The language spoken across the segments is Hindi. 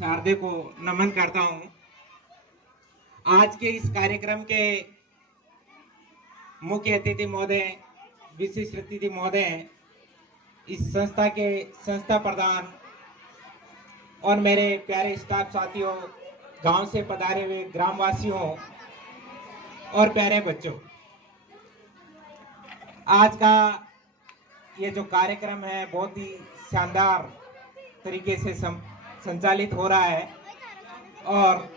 शारदे को नमन करता हूं। आज के इस कार्यक्रम के मुख्य अतिथि महोदय, विशिष्ट अतिथि महोदय, इस संस्था के संस्था प्रधान और मेरे प्यारे स्टाफ साथियों, गांव से पधारे हुए ग्रामवासियों और प्यारे बच्चों, आज का ये जो कार्यक्रम है बहुत ही शानदार तरीके से संचालित हो रहा है और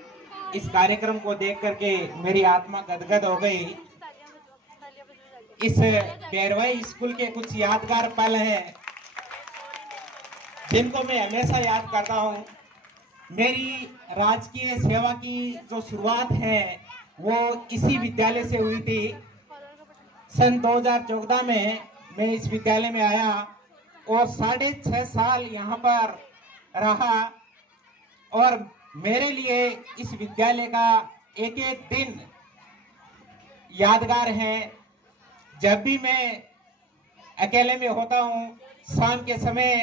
इस कार्यक्रम को देख करके मेरी आत्मा गदगद हो गई। इस बैरवाई स्कूल के कुछ यादगार पल हैं जिनको मैं हमेशा याद करता हूं। मेरी राजकीय सेवा की जो शुरुआत है वो इसी विद्यालय से हुई थी। सन 2014 में मैं इस विद्यालय में आया और 6.5 साल यहाँ पर रहा और मेरे लिए इस विद्यालय का एक एक दिन यादगार है। जब भी मैं अकेले में होता हूँ, शाम के समय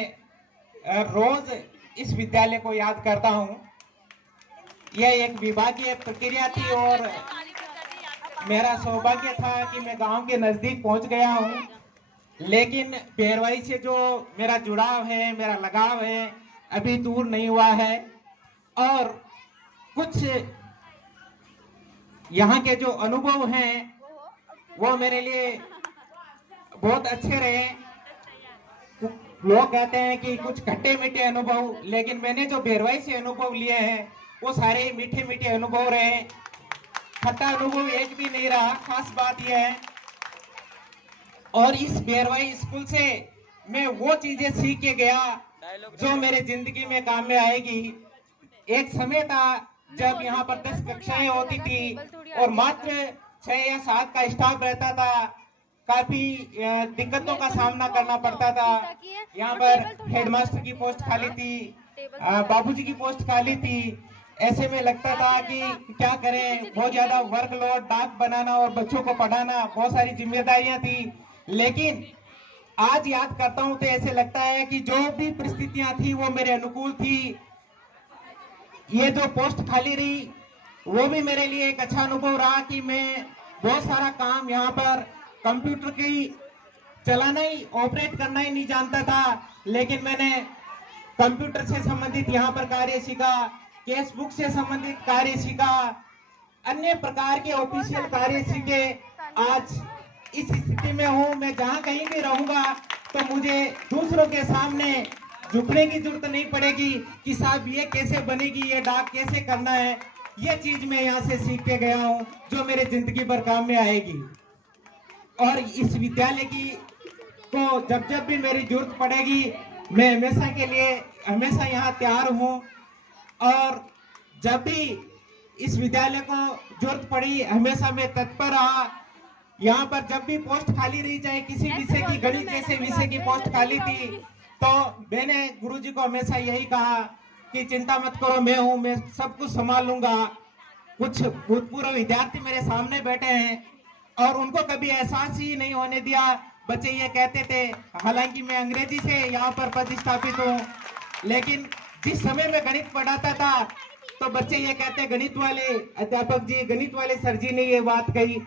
रोज इस विद्यालय को याद करता हूँ। यह एक विभागीय प्रक्रिया थी और मेरा सौभाग्य था कि मैं गांव के नजदीक पहुंच गया हूँ, लेकिन बैरवाई से जो मेरा जुड़ाव है, मेरा लगाव है, अभी दूर नहीं हुआ है। और कुछ यहाँ के जो अनुभव हैं वो मेरे लिए बहुत अच्छे रहे। लोग कहते हैं कि कुछ खट्टे मीठे अनुभव, लेकिन मैंने जो बैरवाई से अनुभव लिए हैं वो सारे मीठे मीठे अनुभव रहे। खट्टा अनुभव एक भी नहीं रहा। खास बात यह है, और इस बैरवाई स्कूल से मैं वो चीजें सीख के गया जो मेरे जिंदगी में काम में आएगी। एक समय था जब यहाँ पर 10 कक्षाएं होती थी और मात्र 6 या 7 का स्टाफ रहता था। काफी दिक्कतों का सामना करना पड़ता था। यहाँ पर हेडमास्टर की पोस्ट खाली थी, बाबूजी की पोस्ट खाली थी। ऐसे में लगता था कि क्या करें, बहुत ज्यादा वर्कलोड, डाक बनाना और बच्चों को पढ़ाना, बहुत सारी जिम्मेदारियां थी। लेकिन आज याद करता हूं तो ऐसे लगता है कि जो भी परिस्थितियां थी वो मेरे अनुकूल थी। ये जो पोस्ट खाली रही वो भी मेरे लिए एक अच्छा अनुभव रहा कि मैं बहुत सारा काम यहाँ पर कंप्यूटर की चलाना ही, ऑपरेट करना ही नहीं जानता था, लेकिन मैंने कंप्यूटर से संबंधित यहाँ पर कार्य सीखा, केस बुक से संबंधित कार्य सीखा, अन्य प्रकार के ऑफिशियल कार्य सीखे। आज इस स्थिति में हूँ। मैं जहाँ कहीं भी रहूंगा तो मुझे दूसरों के सामने झुकने की जरूरत नहीं पड़ेगी कि साहब ये कैसे बनेगी, ये डाक कैसे करना है। ये चीज मैं यहाँ से सीख के गया हूँ जो मेरे जिंदगी भर काम में आएगी। और इस विद्यालय की को जब जब भी मेरी जरूरत पड़ेगी मैं हमेशा के लिए हमेशा यहाँ तैयार हूँ। और जब भी इस विद्यालय को जरूरत पड़ी हमेशा मैं तत्पर रहा। यहाँ पर जब भी पोस्ट खाली रही, चाहे किसी विषय की, गणित जैसे विषय की पोस्ट खाली थी, तो मैंने गुरुजी को हमेशा यही कहा कि चिंता मत करो, मैं हूँ, मैं सब कुछ संभाल लूंगा। कुछ भूतपूर्व विद्यार्थी मेरे सामने बैठे हैं और उनको कभी एहसास ही नहीं होने दिया। बच्चे ये कहते थे, हालांकि मैं अंग्रेजी से यहाँ पर प्रतिष्ठापित हूँ, लेकिन जिस समय में गणित पढ़ाता था तो बच्चे ये कहते, गणित वाले अध्यापक जी, गणित वाले सर जी ने ये बात कही।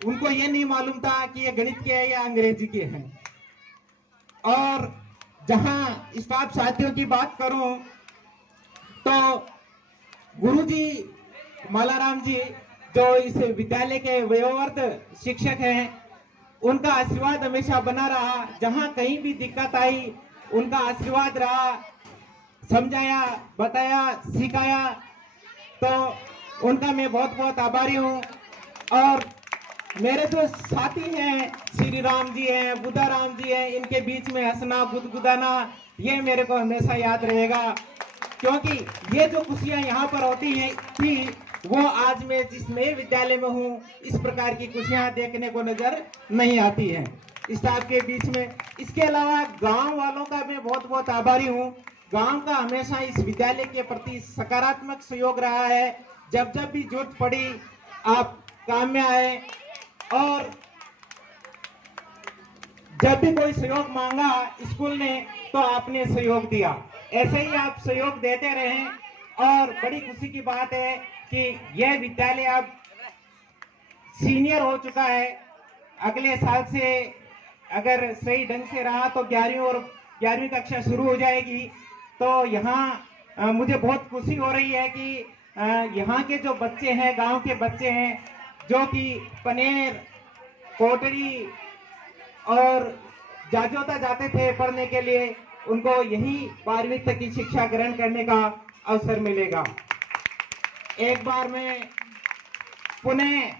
उनको ये नहीं मालूम था कि ये गणित के है या अंग्रेजी के हैं। और जहाँ स्टाफ साथियों की बात करूं तो गुरुजी मालाराम जी जो इस विद्यालय के वयोवृद्ध शिक्षक हैं, उनका आशीर्वाद हमेशा बना रहा। जहां कहीं भी दिक्कत आई उनका आशीर्वाद रहा, समझाया, बताया, सिखाया, तो उनका मैं बहुत बहुत आभारी हूं। और मेरे जो साथी हैं, श्री राम जी हैं, बुद्धा राम जी हैं, इनके बीच में हंसना, गुदगुदाना, ये मेरे को हमेशा याद रहेगा, क्योंकि ये जो खुशियां यहाँ पर होती हैं थी वो आज मैं जिस नए विद्यालय में हूँ इस प्रकार की खुशियां देखने को नजर नहीं आती हैं स्टाफ के बीच में। इसके अलावा गांव वालों का मैं बहुत बहुत आभारी हूँ। गांव का हमेशा इस विद्यालय के प्रति सकारात्मक सहयोग रहा है। जब जब भी जरूरत पड़ी आप काम में आए और जब भी कोई सहयोग मांगा स्कूल ने तो आपने सहयोग दिया। ऐसे ही आप सहयोग देते रहें और बड़ी खुशी की बात है कि यह विद्यालय अब सीनियर हो चुका है। अगले साल से अगर सही ढंग से रहा तो 11वीं कक्षा शुरू हो जाएगी। तो यहाँ मुझे बहुत खुशी हो रही है कि यहाँ के जो बच्चे हैं, गांव के बच्चे हैं, जो कि पनेर, कोटरी और जाजोता जाते थे पढ़ने के लिए, उनको यही 12वीं तक की शिक्षा ग्रहण करने का अवसर मिलेगा। एक बार मैं पुनः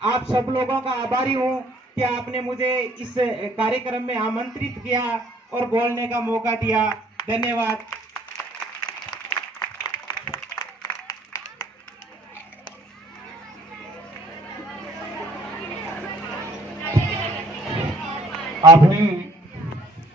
आप सब लोगों का आभारी हूं कि आपने मुझे इस कार्यक्रम में आमंत्रित किया और बोलने का मौका दिया। धन्यवाद।